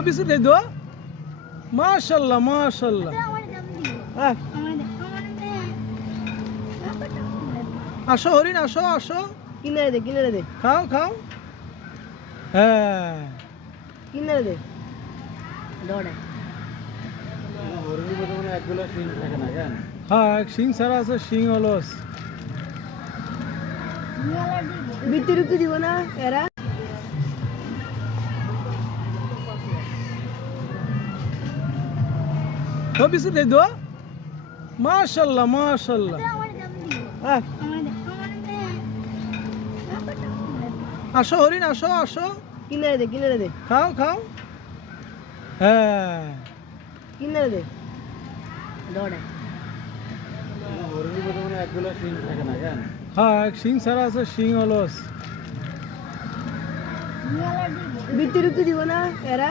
biscuit খাই দো মাশাল্লাহ মাশাল্লাহ আসো হরিণ আসো আসো কিনারে দে খাও খাও হ্যাঁ কিনারে দে দৌড়ে হ্যাঁ এক শিং ছাড়া আছে শিং হলো ভিতরে কি দিব না এরা বিস্কুট খাই দো মাশাল্লাহ মাশাল্লাহ আসো হরিণ আসো আসো কিনারে দে খাও খাও হ্যাঁ কিনারে দে দৌড়ে হ্যাঁ এক শিং ছাড়া আছে শিং হলো ভিতরে কি দিব না এরা